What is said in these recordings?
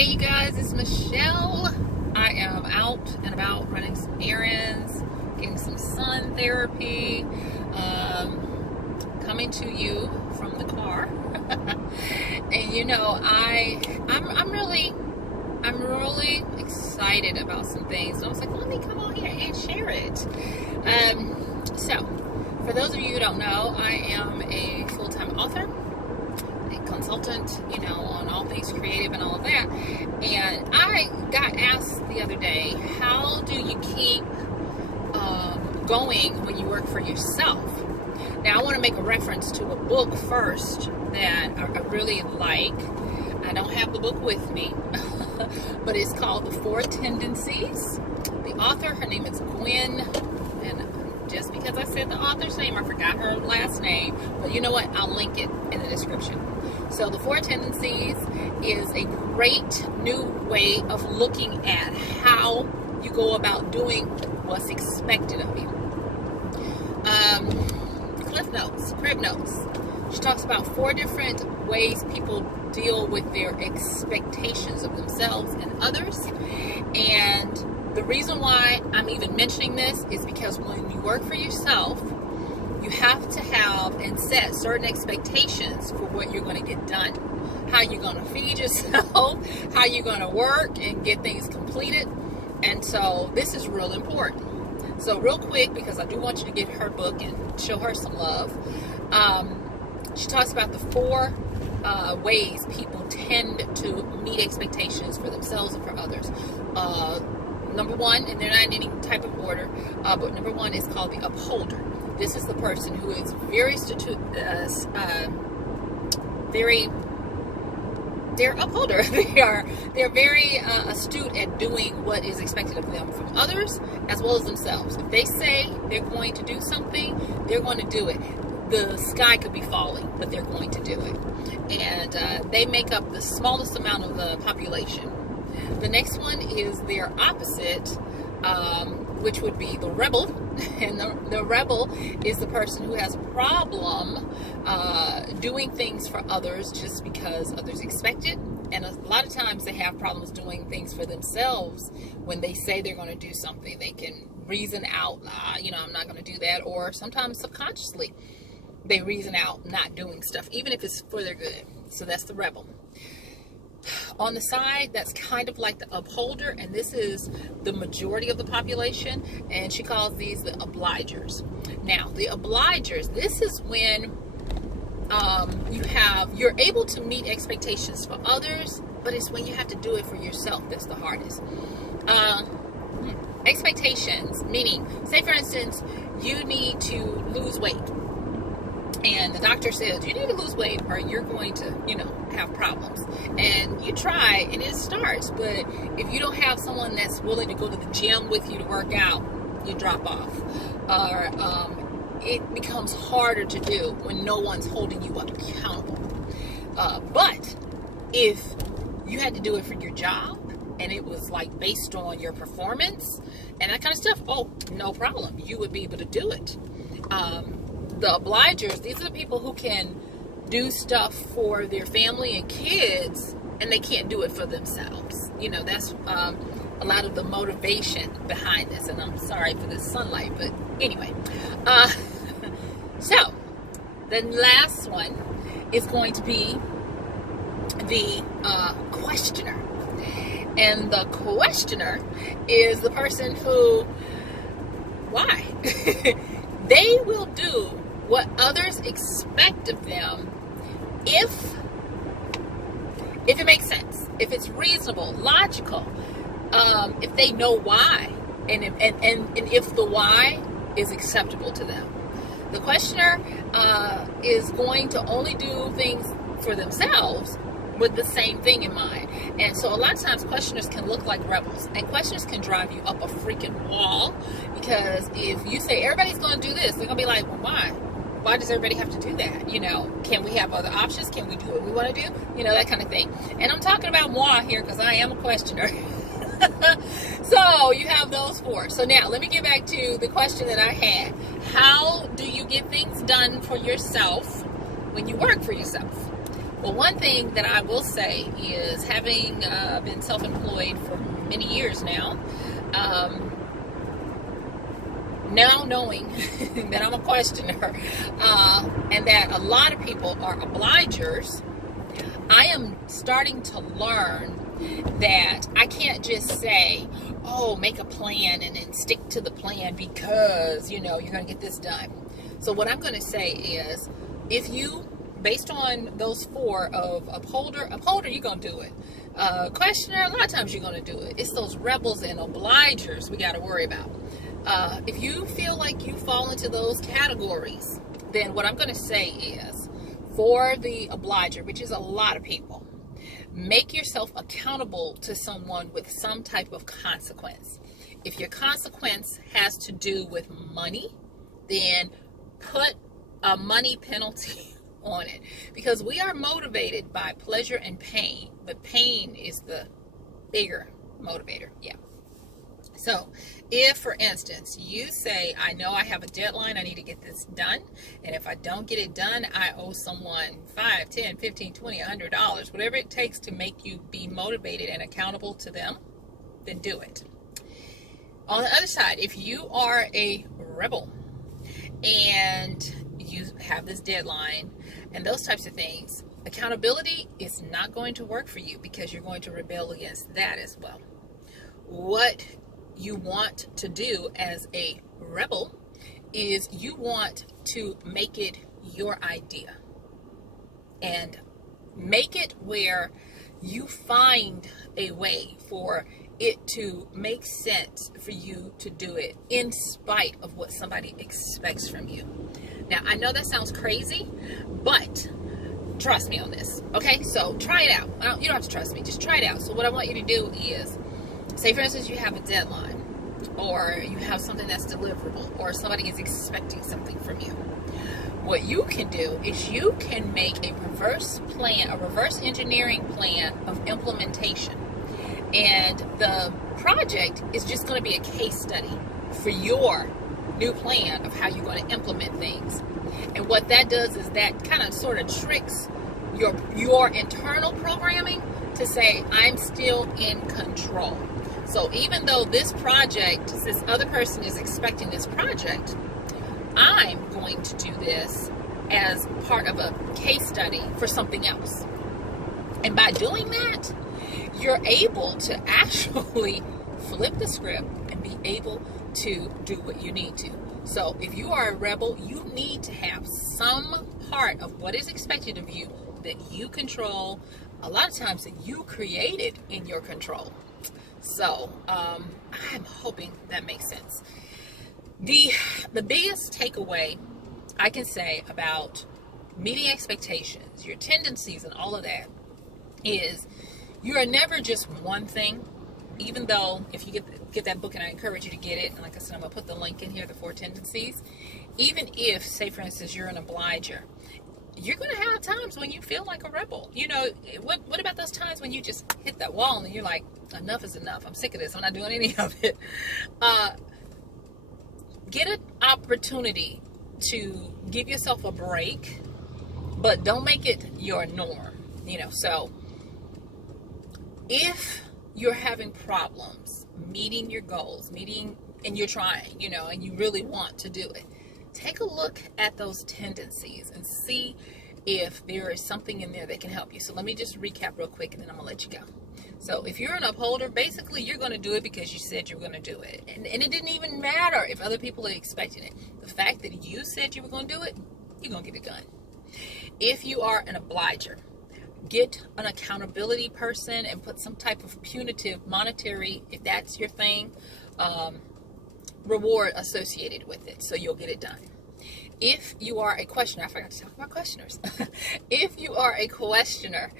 Hey you guys, it's Michelle. I am out and about running some errands, getting some sun therapy, coming to you from the car. And you know, I'm really excited about some things. And I was like, let me come on here and share it. So for those of you who don't know, I am a full-time author, consultant, you know, on all things creative and all of that. And I got asked the other day, how do you keep going when you work for yourself? Now I want to make a reference to a book first that I really like. I don't have the book with me, but it's called The 4 Tendencies. The author, her name is Gwen, and just because I said the author's name, I forgot her last name, but you know what? I'll link it in the description. So The 4 Tendencies is a great new way of looking at how you go about doing what's expected of you. Crib notes. She talks about 4 different ways people deal with their expectations of themselves and others. And the reason why I'm even mentioning this is because when you work for yourself, you have to have and set certain expectations for what you're going to get done, how you're going to feed yourself, how you're going to work and get things completed. And so this is real important. So real quick, because I do want you to get her book and show her some love. She talks about the 4 ways people tend to meet expectations for themselves and for others. Number 1, and they're not in any type of order, but number 1 is called the upholder. This is the person who is they're upholder. They're very astute at doing what is expected of them from others as well as themselves. If they say they're going to do something, they're going to do it. The sky could be falling, but they're going to do it. And they make up the smallest amount of the population. The next one is their opposite, which would be the rebel. And the rebel is the person who has a problem doing things for others just because others expect it. And a lot of times they have problems doing things for themselves when they say they're going to do something. They can reason out, you know, I'm not going to do that. Or sometimes subconsciously they reason out not doing stuff, even if it's for their good. So that's the rebel. On the side, that's kind of like the upholder, and this is the majority of the population, and she calls these the obligers. Now, the obligers, this is when you're able to meet expectations for others, but it's when you have to do it for yourself that's the hardest. Expectations, meaning, say for instance, you need to lose weight. And the doctor says, you need to lose weight or you're going to, you know, have problems. And you try and it starts. But if you don't have someone that's willing to go to the gym with you to work out, you drop off. Or it becomes harder to do when no one's holding you accountable. But if you had to do it for your job and it was like based on your performance and that kind of stuff, oh, no problem. You would be able to do it. The obligers, these are the people who can do stuff for their family and kids, and they can't do it for themselves. You know, that's a lot of the motivation behind this. And I'm sorry for the sunlight, but anyway. So, the last one is going to be the questioner. And the questioner is the person who, why? They will do what others expect of them if it makes sense, if it's reasonable, logical, if they know why, and if the why is acceptable to them. The questioner is going to only do things for themselves with the same thing in mind. And so a lot of times questioners can look like rebels, and questioners can drive you up a freaking wall, because if you say everybody's going to do this, they're going to be like, well, why? Why does everybody have to do that? You know, can we have other options? Can we do what we want to do? You know, that kind of thing. And I'm talking about moi here because I am a questioner. So you have those 4. So now let me get back to the question that I had. How do you get things done for yourself when you work for yourself? Well, one thing that I will say is, having been self-employed for many years now, now knowing that I'm a questioner, and that a lot of people are obligers, I am starting to learn that I can't just say, oh, make a plan and then stick to the plan because, you know, you're going to get this done. So what I'm going to say is, if you, based on those four of upholder, you're going to do it. Questioner, a lot of times you're going to do it. It's those rebels and obligers we got to worry about. If you feel like you fall into those categories, then what I'm going to say is, for the obliger, which is a lot of people, make yourself accountable to someone with some type of consequence. If your consequence has to do with money, then put a money penalty on it, because we are motivated by pleasure and pain, but pain is the bigger motivator. Yeah. So if, for instance, you say, I know I have a deadline, I need to get this done, and if I don't get it done, I owe someone $5, $10, $15, $20, $100, whatever it takes to make you be motivated and accountable to them, then do it. On the other side, if you are a rebel and you have this deadline and those types of things, accountability is not going to work for you, because you're going to rebel against that as well. What you want to do as a rebel is you want to make it your idea, and make it where you find a way for it to make sense for you to do it in spite of what somebody expects from you. Now, I know that sounds crazy, but trust me on this. Okay, so try it out. You don't have to trust me, just try it out. So what I want you to do is, say for instance you have a deadline, or you have something that's deliverable, or somebody is expecting something from you. What you can do is you can make a reverse plan, a reverse engineering plan of implementation. And the project is just going to be a case study for your new plan of how you're going to implement things. And what that does is that kind of sort of tricks your internal programming to say, I'm still in control. So even though this project, this other person is expecting this project, I'm going to do this as part of a case study for something else. And by doing that, you're able to actually flip the script and be able to do what you need to. So if you are a rebel, you need to have some part of what is expected of you that you control, a lot of times that you created in your control. So I'm hoping that makes sense. The biggest takeaway I can say about meeting expectations, your tendencies and all of that, is you are never just one thing. Even though, if you get that book, and I encourage you to get it, and like I said, I'm going to put the link in here, the 4 Tendencies. Even if, say for instance, you're an obliger, you're going to have times when you feel like a rebel. You know, what about those times when you just hit that wall and you're like, enough is enough, I'm sick of this, I'm not doing any of it. Get an opportunity to give yourself a break, but don't make it your norm. You know, so if you're having problems meeting your goals, and you're trying, you know, and you really want to do it, take a look at those tendencies and see if there is something in there that can help you. So let me just recap real quick, and then I'm gonna let you go. So if you're an upholder, basically you're going to do it because you said you were going to do it. And it didn't even matter if other people are expecting it. The fact that you said you were going to do it, you're going to get it done. If you are an obliger, get an accountability person and put some type of punitive monetary, if that's your thing, reward associated with it, so you'll get it done. If you are a questioner, I forgot to talk about questioners. If you are a questioner,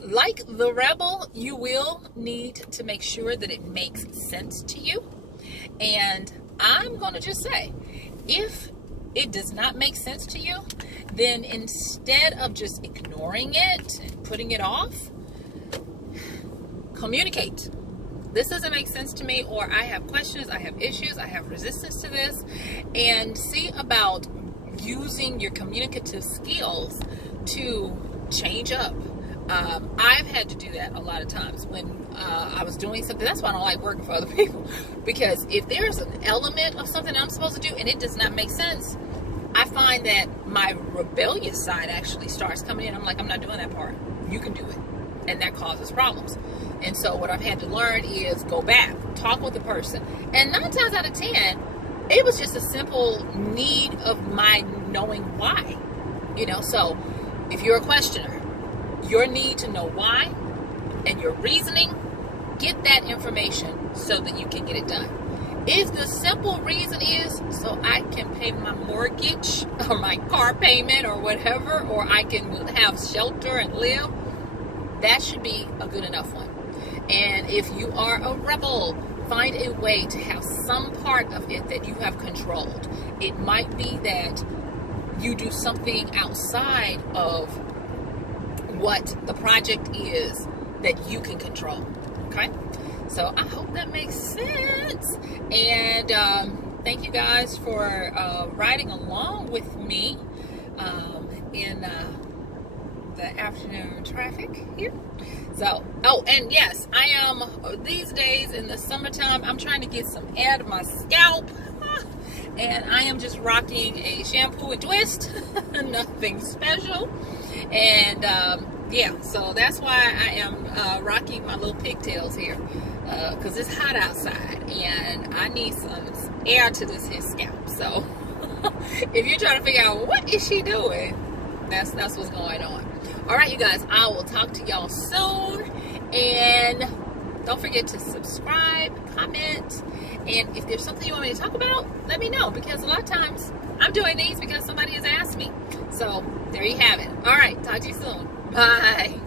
like the rebel, you will need to make sure that it makes sense to you. And I'm going to just say, if it does not make sense to you, then instead of just ignoring it and putting it off, communicate. This doesn't make sense to me, or I have questions, I have issues, I have resistance to this, and see about using your communicative skills to change up. I've had to do that a lot of times when I was doing something. That's why I don't like working for other people, because if there's an element of something I'm supposed to do and it does not make sense, I find that my rebellious side actually starts coming in. I'm like, I'm not doing that part. You can do it. And that causes problems. And so what I've had to learn is go back, talk with the person. And 9 times out of 10, it was just a simple need of my knowing why. You know, so if you're a questioner, your need to know why and your reasoning, get that information so that you can get it done. If the simple reason is so I can pay my mortgage or my car payment or whatever, or I can have shelter and live, that should be a good enough one. And if you are a rebel, find a way to have some part of it that you have controlled. It might be that you do something outside of what the project is that you can control. Okay? So I hope that makes sense. And thank you guys for riding along with me in the afternoon traffic here. So, oh, and yes, I am, these days in the summertime, I'm trying to get some air to my scalp. And I am just rocking a shampoo and twist. Nothing special. And yeah, so that's why I am rocking my little pigtails here. Because it's hot outside and I need some air to this here scalp. So if you're trying to figure out what is she doing, that's what's going on. All right, you guys, I will talk to y'all soon. And don't forget to subscribe, comment, and if there's something you want me to talk about, let me know, because a lot of times I'm doing these because somebody has asked me. So there you have it. All right, talk to you soon. Bye.